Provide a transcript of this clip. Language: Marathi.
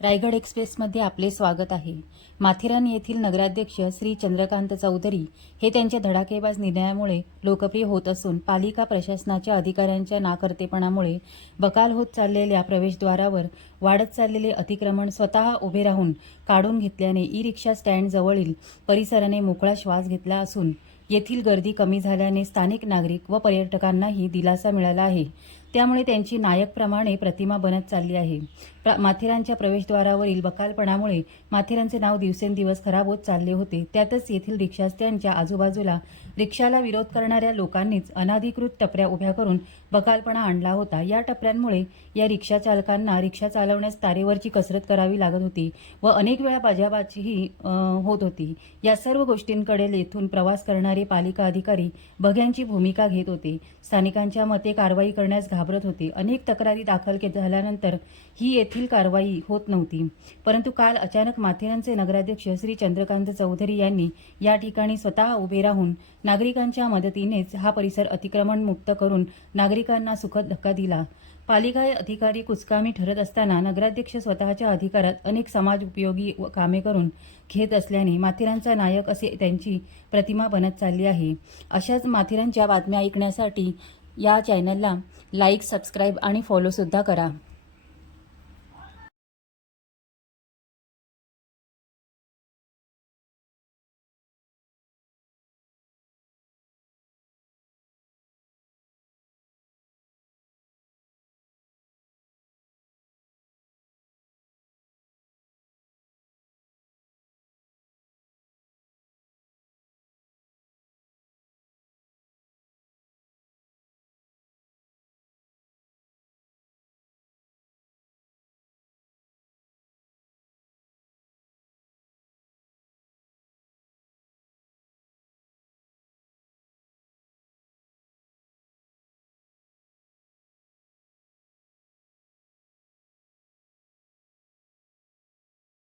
रायगड एक्सप्रेसमध्ये आपले स्वागत आहे। माथेरान येथील नगराध्यक्ष श्री चंद्रकांत चौधरी हे त्यांच्या धडाकेबाज निर्णयामुळे लोकप्रिय होत असून पालिका प्रशासनाच्या अधिकाऱ्यांच्या नाकर्तेपणामुळे बकाल होत चाललेल्या प्रवेशद्वारावर वाढत चाललेले अतिक्रमण स्वतः उभे राहून काढून घेतल्याने ई-रिक्षा स्टँड जवळील परिसराने मोकळा श्वास घेतला असून येथील गर्दी कमी झाल्याने स्थानिक नागरिक व पर्यटकांनाही दिलासा मिळाला आहे। त्यामुळे त्यांची नायकप्रमाणे प्रतिमा बनत चालली आहे। माथेरानच्या प्रवेशद्वारावरील बकालपणामुळे माथेरानचे नाव दिवसेंदिवस खराब होत चालले होते। त्यातच येथील रिक्षा स्टँडच्या आजूबाजूला रिक्षाला विरोध करणाऱ्या लोकांनीच अनधिकृत टपऱ्या उभ्या करून बकालपणा आणला होता। या टपऱ्यांमुळे या रिक्षा चालकांना रिक्षा चालवण्यास तारेवरची कसरत करावी लागत होती व अनेक वेळा बजाबाचीही होत होती। या सर्व गोष्टींकडे येथून प्रवास करणारे पालिका अधिकारी बघ्यांची भूमिका घेत होते। स्थानिकांच्या मते कारवाई करण्यास घाबरत होते। अनेक तक्रारी दाखल झाल्यानंतर ही येथील कारवाई होत नव्हती। परंतु काल अचानक माथेरानचे नगराध्यक्ष श्री चंद्रकांत चौधरी यांनी या ठिकाणी स्वतः उभे राहून नागरिकांच्या मदतीनेच हा परिसर अतिक्रमण मुक्त करून नागरिकांना सुखद धक्का दिला। पालिका अधिकारी कुचकामी ठरत असताना नगराध्यक्ष स्वतःच्या अधिकारात अनेक समाज उपयोगी कामे करून घेत असल्याने माथेरानचा नायक असे त्यांची प्रतिमा बनत चालली आहे। अशाच माथेरानच्या बातम्या ऐकण्यासाठी या चॅनलला लाईक, सबस्क्राईब आणि फॉलो सुद्धा करा।